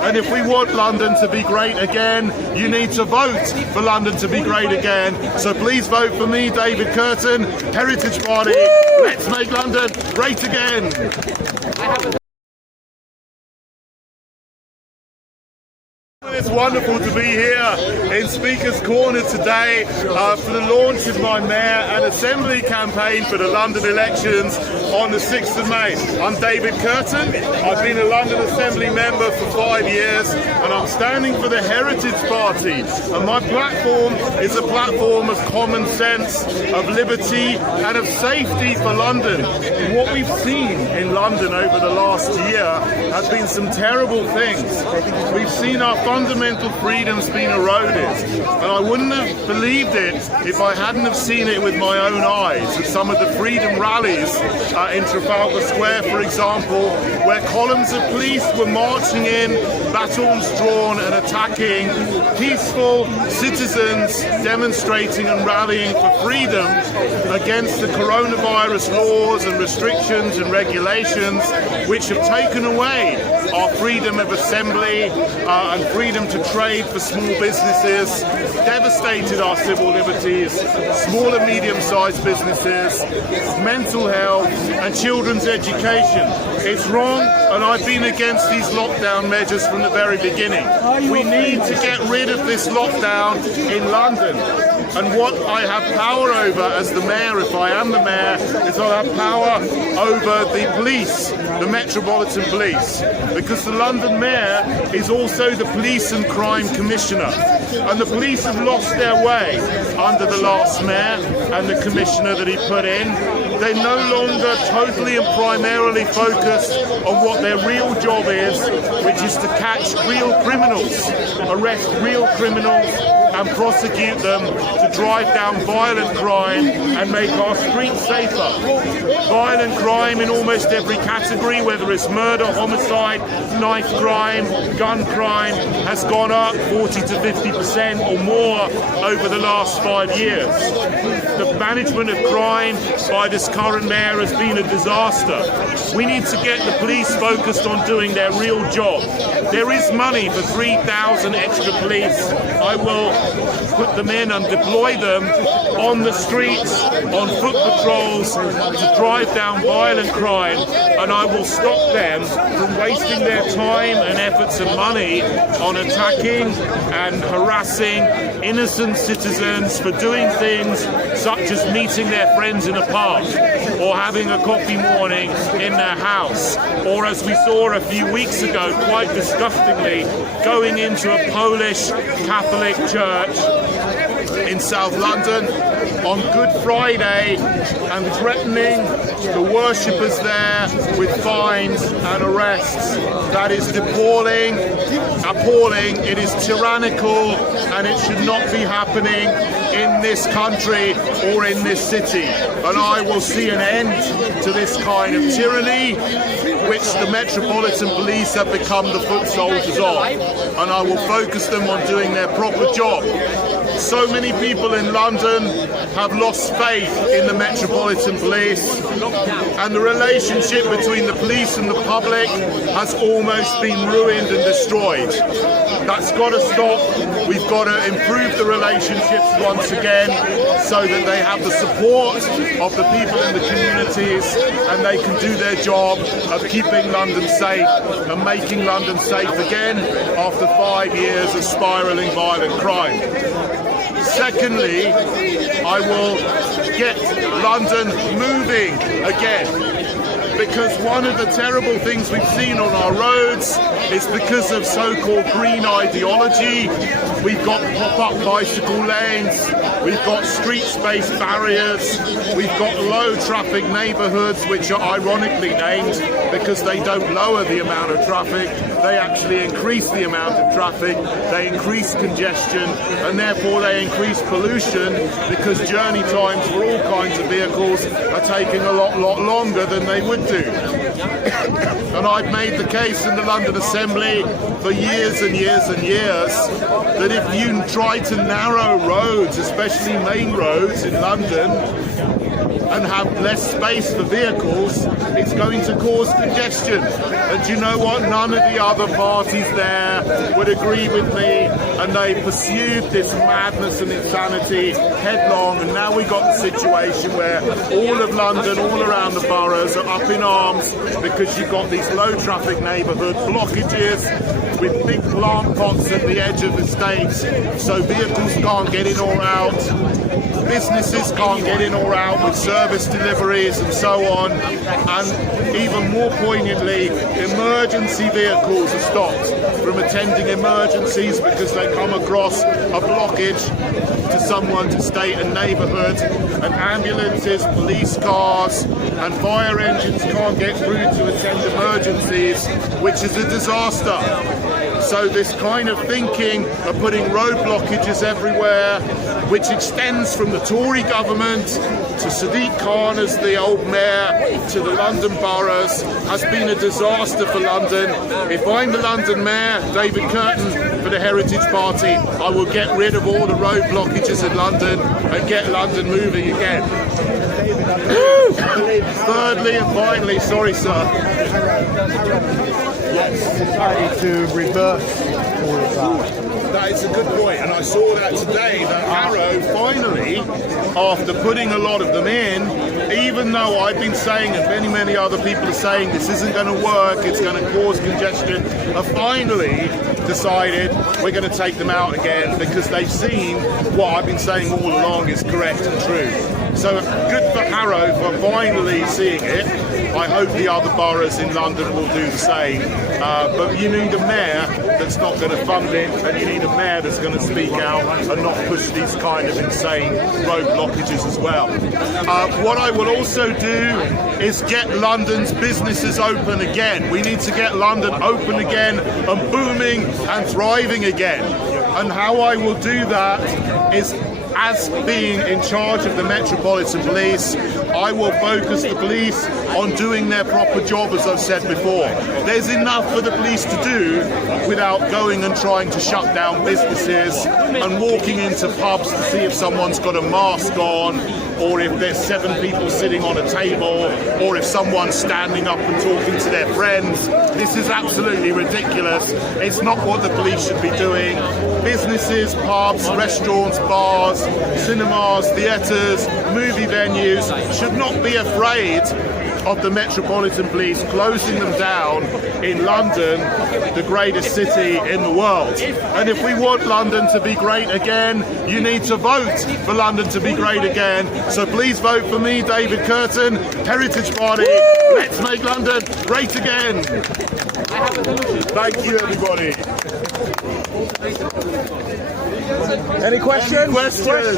And if we want London to be great again, you need to vote for London to be great again. So please vote for me, David Kurten, Heritage Party. Woo! Let's make London great again. It's wonderful to be here in Speaker's Corner today for the launch of my Mayor and Assembly campaign for the London elections on the 6th of May. I'm David Kurten. I've been a London Assembly member for 5 years and I'm standing for the Heritage Party. And my platform is a platform of common sense, of liberty and of safety for London. What we've seen in London over the last year has been some terrible things. We've seen our fundamental freedoms being eroded, and I wouldn't have believed it if I hadn't have seen it with my own eyes at some of the freedom rallies in Trafalgar Square, for example, where columns of police were marching in, batons drawn and attacking peaceful citizens demonstrating and rallying for freedom against the coronavirus laws and restrictions and regulations which have taken away our freedom of assembly and freedom to trade for small businesses, devastated our civil liberties, small and medium-sized businesses, mental health and children's education. It's wrong, and I've been against these lockdown measures from the very beginning. We need to get rid of this lockdown in London. And what I have power over as the Mayor, if I am the Mayor, is I have power over the police, the Metropolitan Police, because the London Mayor is also the Police and Crime Commissioner. And the police have lost their way under the last Mayor and the Commissioner that he put in. They're no longer totally and primarily focused on what their real job is, which is to catch real criminals, arrest real criminals, and prosecute them to drive down violent crime and make our streets safer. Violent crime in almost every category, whether it's murder, homicide, knife crime, gun crime, has gone up 40 to 50% or more over the last 5 years. The management of crime by this current Mayor has been a disaster. We need to get the police focused on doing their real job. There is money for 3,000 extra police. I will put them in and deploy them on the streets, on foot patrols, to drive down violent crime, and I will stop them from wasting their time and efforts and money on attacking and harassing innocent citizens for doing things such as meeting their friends in a park or having a coffee morning in their house, or as we saw a few weeks ago, quite disgustingly, going into a Polish Catholic church in South London on Good Friday and threatening the worshippers there with fines and arrests. That is appalling, it is tyrannical, and it should not be happening in this country or in this city. And I will see an end to this kind of tyranny which the Metropolitan Police have become the foot soldiers of, and I will focus them on doing their proper job. So many people in London have lost faith in the Metropolitan Police, and the relationship between the police and the public has almost been ruined and destroyed. That's got to stop. We've got to improve the relationships once again so that they have the support of the people in the communities and they can do their job of keeping London safe and making London safe again after 5 years of spiralling violent crime. Secondly, I will get London moving again, because one of the terrible things we've seen on our roads is because of so-called green ideology. We've got pop-up bicycle lanes, we've got street space barriers, we've got low traffic neighbourhoods, which are ironically named because they don't lower the amount of traffic, they actually increase the amount of traffic, they increase congestion, and therefore they increase pollution because journey times for all kinds of vehicles are taking a lot longer than they would do. And I've made the case in the London Assembly for years and years and years that if you try to narrow roads, especially main roads in London, and have less space for vehicles, it's going to cause congestion. And do you know what? None of the other parties there would agree with me, and they pursued this madness and insanity headlong, and now we got the situation where all of London, all around the boroughs are up in arms because you've got these low traffic neighbourhood blockages with big plant pots at the edge of the estates, so vehicles can't get in or out, businesses can't get in or out with service deliveries and so on, and even more poignantly, emergency vehicles are stopped from attending emergencies because they come across a blockage to someone's estate and neighbourhood, and ambulances, police cars and fire engines can't get through to attend emergencies, which is a disaster. So this kind of thinking of putting road blockages everywhere, which extends from the Tory government to Sadiq Khan as the old mayor to the London boroughs, has been a disaster for London. If I'm the London mayor, David Kurten, for the Heritage Party, I will get rid of all the road blockages in London and get London moving again. Thirdly and finally, sorry sir. Yes, to reverse all of that. That is a good point, and I saw that today, that Harrow finally, after putting a lot of them in, even though I've been saying and many other people are saying this isn't going to work, it's going to cause congestion, have finally decided we're going to take them out again because they've seen what I've been saying all along is correct and true. So good for Harrow for finally seeing it. I hope the other boroughs in London will do the same. But you need a mayor that's not going to fund it, and you need a mayor that's going to speak out and not push these kind of insane road blockages as well. What I will also do is get London's businesses open again. We need to get London open again and booming and thriving again. And how I will do that is, as being in charge of the Metropolitan Police, I will focus the police on doing their proper job, as I've said before. There's enough for the police to do without going and trying to shut down businesses and walking into pubs to see if someone's got a mask on, or if there's 7 people sitting on a table, or if someone's standing up and talking to their friends. This is absolutely ridiculous. It's not what the police should be doing. Businesses, pubs, restaurants, bars, cinemas, theatres, movie venues should not be afraid of the Metropolitan Police closing them down in London, the greatest city in the world. And if we want London to be great again, you need to vote for London to be great again. So please vote for me, David Kurten, Heritage Party. Woo! Let's make London great again. Thank you, everybody. Any questions? Questions?